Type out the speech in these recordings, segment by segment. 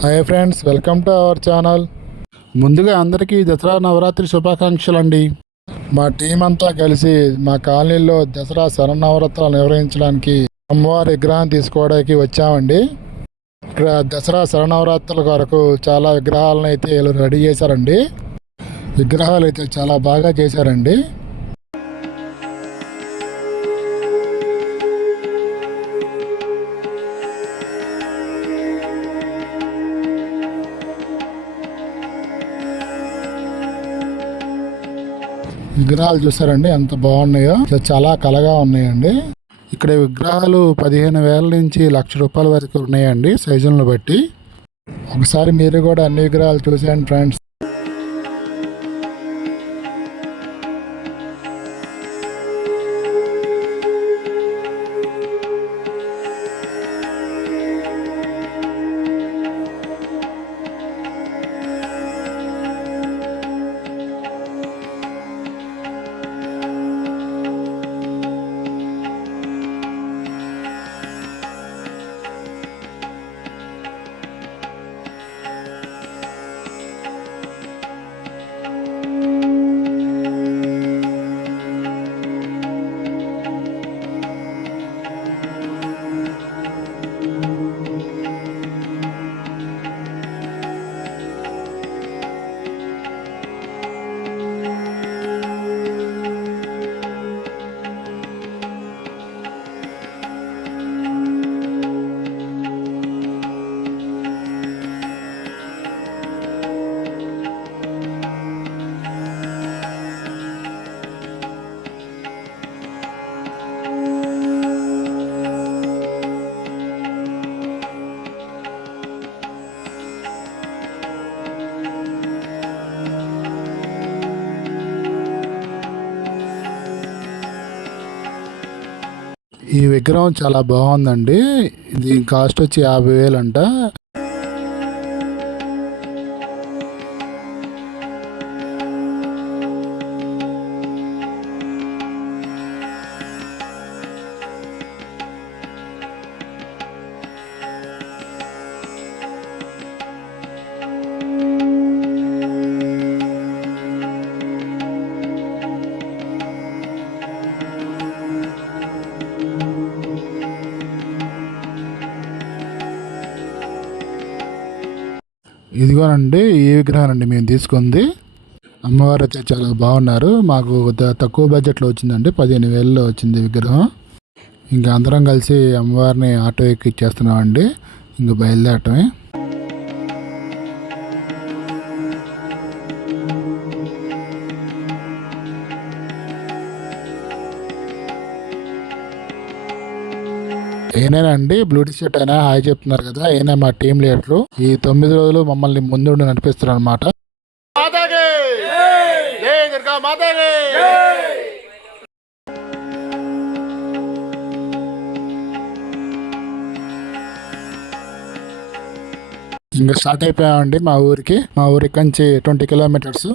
Hi friends, welcome to our channel. ముందుగా అందరికీ దసరా నవరాత్రి శుభాకాంక్షలు అండి. మా టీం అంతా కలిసి మా కాలనీలో దసరా శరన్నవరాత్రులు నిర్వహించడానికి అమ్మవారి విగ్రహం తీసుకోవడానికి వచ్చామండి. ఇక్కడ దసరా శరన్నవరాత్రుల కొరకు చాలా విగ్రహాలను అయితే వీళ్ళు రెడీ చేశారండి. విగ్రహాలు అయితే చాలా బాగా చేశారండి. విగ్రహాలు చూసారండి ఎంత బాగున్నాయో, చాలా కళగా ఉన్నాయండి. ఇక్కడ విగ్రహాలు 15,000 నుంచి ₹1,00,000 వరకు ఉన్నాయండి సైజులను బట్టి. ఒకసారి మీరు కూడా అన్ని విగ్రహాలు చూసేయండి ఫ్రెండ్స్. ఈ విగ్రహం చాలా బాగుందండి. దీని కాస్ట్ వచ్చి 50,000 అంట. ఇదిగోనండి ఈ విగ్రహం అండి మేము తీసుకుంది. అమ్మవారు అయితే చాలా బాగున్నారు. మాకు తక్కువ బడ్జెట్లో వచ్చిందండి, 15,000లో వచ్చింది విగ్రహం. ఇంకా అందరం కలిసి అమ్మవారిని ఆటో ఎక్కిచ్చేస్తున్నామండి. ఇంక బయలుదేరటమే. ఈయనేనండి బ్లూ టీ షర్ట్ అయినా హాయ్ చెప్తున్నారు కదా, ఈయన మా టీం లీడరు. ఈ 9 రోజులు మమ్మల్ని ముందు నడిపిస్తారు అనమాట. ఇంకా స్టార్ట్ అయిపోయామండి మా ఊరికి నుంచి 20 కిలోమీటర్స్.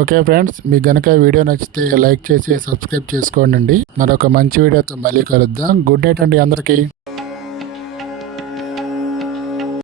ఓకే ఫ్రెండ్స్, మీకు గనక వీడియో నచ్చితే లైక్ చేసి సబ్స్క్రైబ్ చేసుకోండి. మరొక మంచి వీడియోతో మళ్ళీ కలుద్దాం. గుడ్ నైట్ అండి అందరికీ.